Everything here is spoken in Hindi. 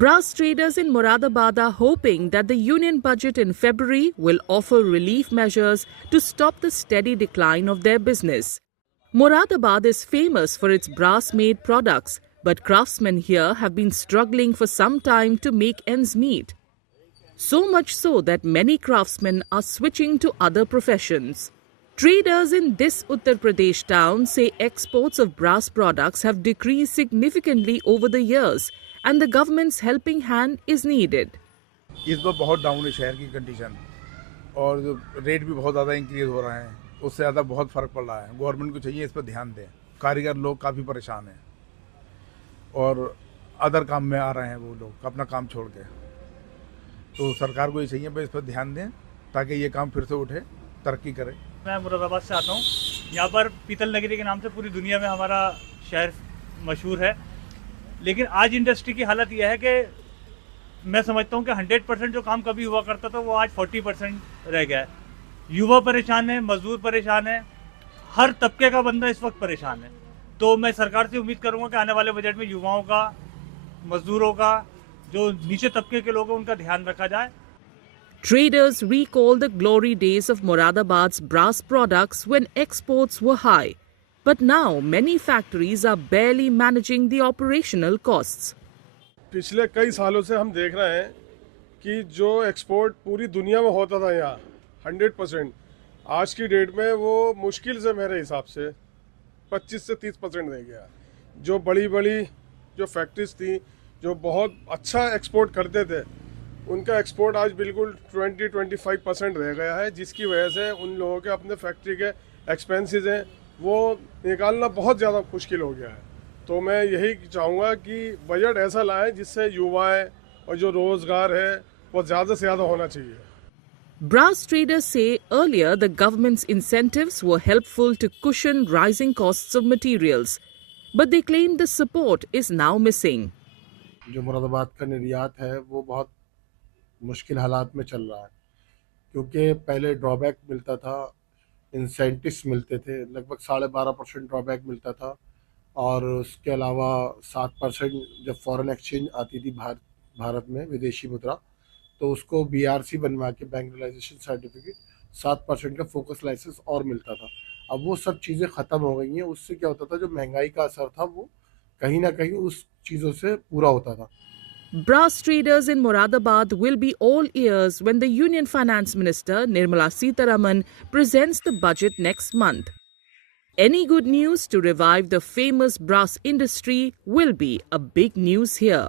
Brass traders in Moradabad are hoping that the union budget in February will offer relief measures to stop the steady decline of their business. Moradabad is famous for its brass-made products, but craftsmen here have been struggling for some time to make ends meet. So much so that many craftsmen are switching to other professions. Traders in this Uttar Pradesh town say exports of brass products have decreased significantly over the years and the government's helping hand is needed. इस बार बहुत डाउन है शहर की कंडीशन और रेट भी बहुत ज़्यादा इंक्रीज हो रहा है, उससे ज़्यादा बहुत फ़र्क पड़ रहा है। गवर्नमेंट को चाहिए इस पर ध्यान दें। कारीगर लोग काफ़ी परेशान हैं और अदर काम में आ रहे हैं वो लोग अपना काम छोड़ के, तो सरकार को ये चाहिए भाई इस पर ध्यान दें ताकि ये काम फिर से उठे, तरक्की करे। मैं मुरादाबाद से आता हूँ। यहाँ पर पीतल नगरी के नाम से पूरी दुनिया में हमारा शहर मशहूर है, लेकिन आज इंडस्ट्री की हालत यह है कि मैं समझता हूँ कि 100% जो काम कभी हुआ करता था वो आज 40% रह गया है। युवा परेशान है, मजदूर परेशान है, हर तबके का बंदा इस वक्त परेशान है। तो मैं सरकार से उम्मीद करूँगा कि आने वाले बजट में युवाओं का, मजदूरों का, जो नीचे तबके के लोग हैं उनका ध्यान रखा जाए। Traders recall the glory days of Moradabad's brass products when exports were high. But now many factories are barely managing the operational costs. पिछले कई सालों से हम देख रहे हैं कि जो एक्सपोर्ट पूरी दुनिया में होता था यहाँ 100%, आज की डेट में वो मुश्किल से मेरे हिसाब से 25 से 30% रह गया। जो बड़ी बड़ी जो फैक्ट्रीज थी जो बहुत अच्छा एक्सपोर्ट करते थे, उनका एक्सपोर्ट आज बिल्कुल 20-25% रह गया है, जिसकी वजह से उन लोगों के अपने फैक्ट्री के एक्सपेंसेस हैं वो निकालना बहुत ज़्यादा मुश्किल हो गया है। तो मैं यही चाहूँगा कि बजट ऐसा लाए जिससे युवाएं और जो रोज़गार है वो ज़्यादा से ज़्यादा होना चाहिए। Brass traders say earlier the government's incentives were helpful to cushion rising costs of materials, but they claim the support is now missing. जो मुरादाबाद का निर्यात है वो बहुत मुश्किल हालात में चल रहा है, क्योंकि पहले ड्रॉबैक मिलता था, इंसेंटिव्स मिलते थे, लगभग 12.5% ड्रॉबैक मिलता था और उसके अलावा 7% जब फॉरेन एक्सचेंज आती थी भारत में विदेशी मुद्रा, तो उसको BRC बनवा के बैंक रियलाइजेशन सर्टिफिकेट 7% का फोकस लाइसेंस और मिलता था। अब वो सब चीज़ें ख़त्म हो गई हैं। उससे क्या होता था, जो महंगाई का असर था वो कहीं ना कहीं उस चीज़ों से पूरा होता था। Brass traders in Moradabad will be all ears when the Union Finance Minister Nirmala Sitharaman presents the budget next month. Any good news to revive the famous brass industry will be a big news here.